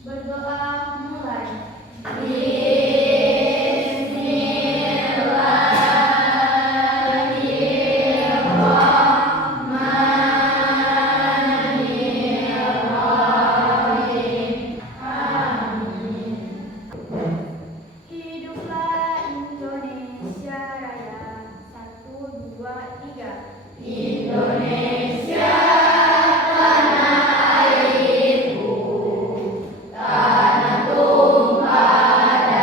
Berdoa mulai. Hiduplah Indonesia Raya. 1, 2, 3. Indonesia tanah airku, tanah tumpah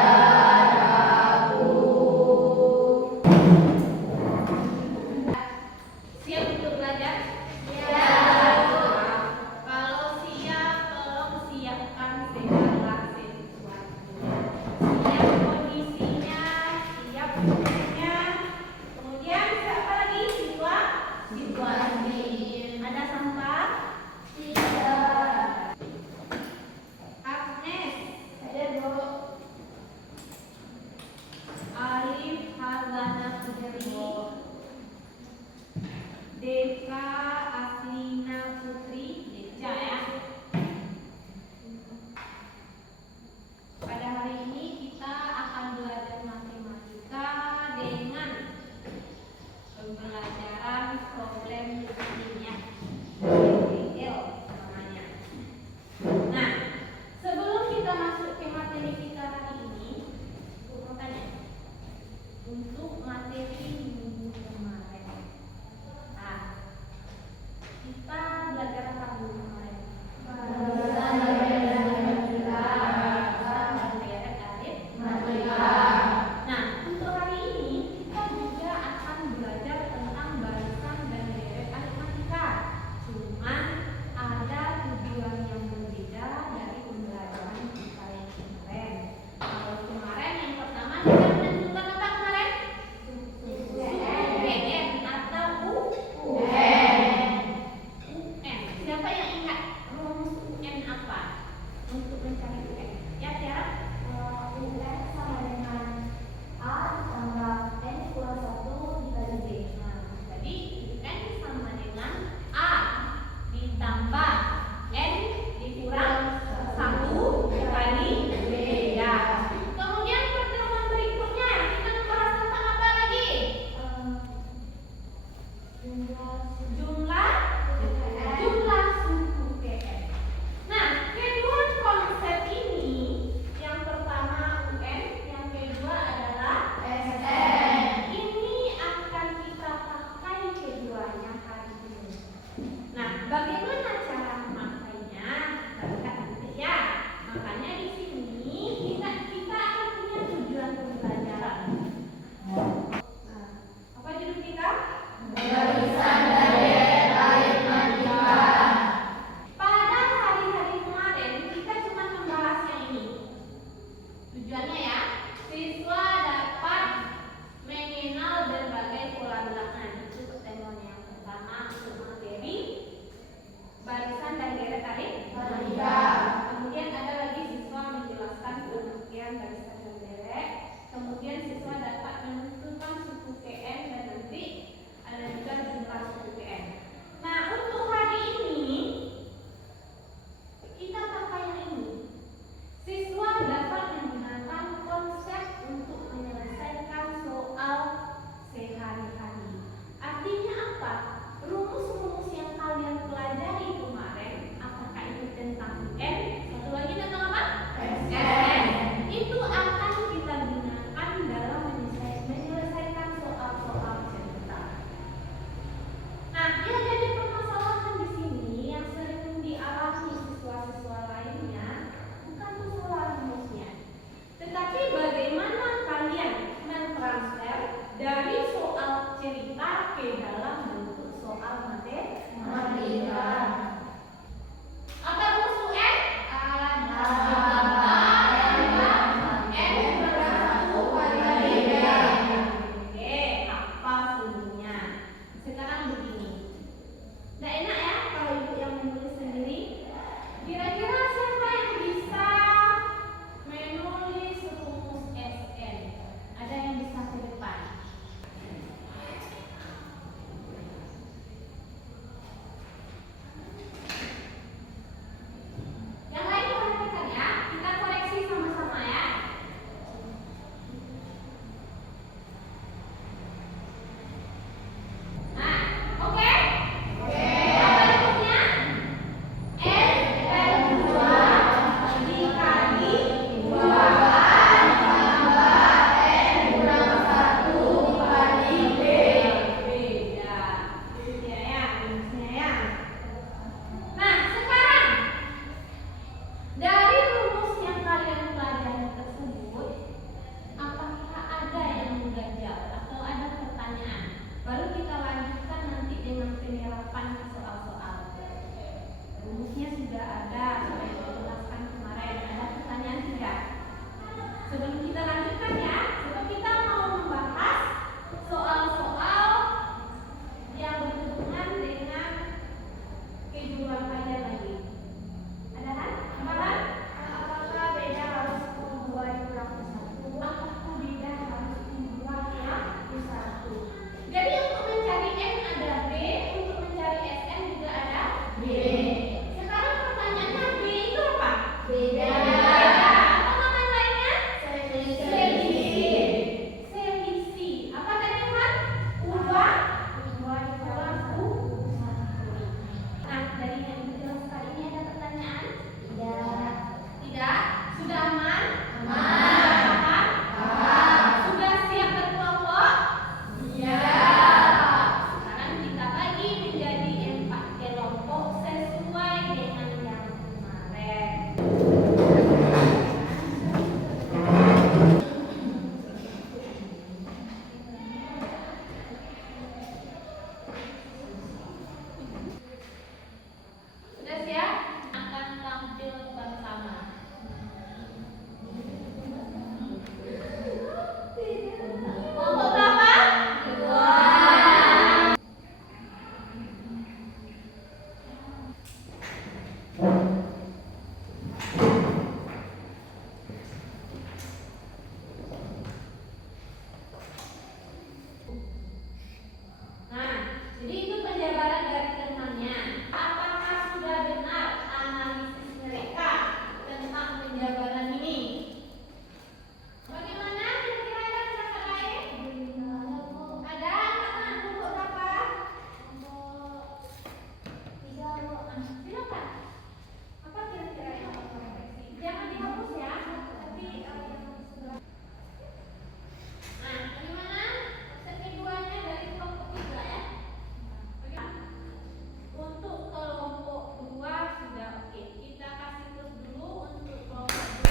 penjabaran ini. Bagaimana kira-kira ada masyarakat lain? Ada? Tangan kelompok berapa? Silakan. Apa kira-kira yang harus koreksi? Jangan dihapus ya. Tapi nah, bagaimana? Konsep keduanya dari kelompok 3 ya. Bagaimana? Untuk kelompok 2 sudah oke. Kita kasih terus dulu untuk kelompok 2.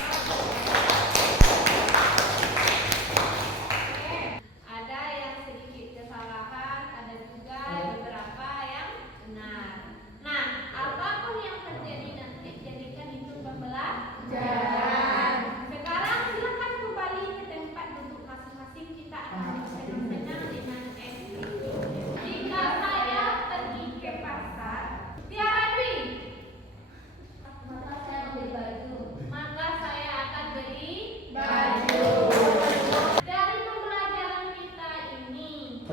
Oke. Ada yang sedikit kesalahan, ada juga beberapa yang benar. Nah, apapun yang terjadi nanti jadikan itu pembelajaran. Sekarang silakan kembali ke tempat duduk masing-masing. Kita akan bersenang-senang dengan activity. Jika saya pergi ke pasar, Tiara Dwi, maka saya akan beli baju. Dari pembelajaran kita ini,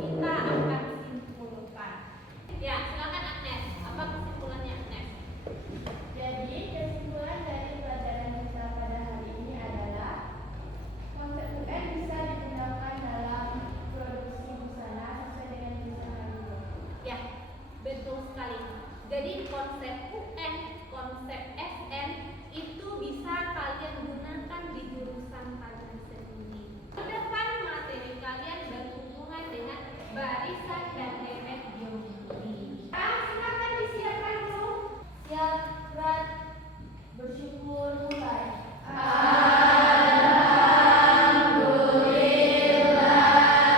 kita akan simpulkan. Ya, silakan Agnes. Apa kesimpulannya Agnes? Jadi kesimpulan dari pelajaran kita pada hari ini adalah konsep UN bisa digunakan dalam produksi busana sesuai dengan busana Ya, betul sekali. Jadi konsep UN, konsep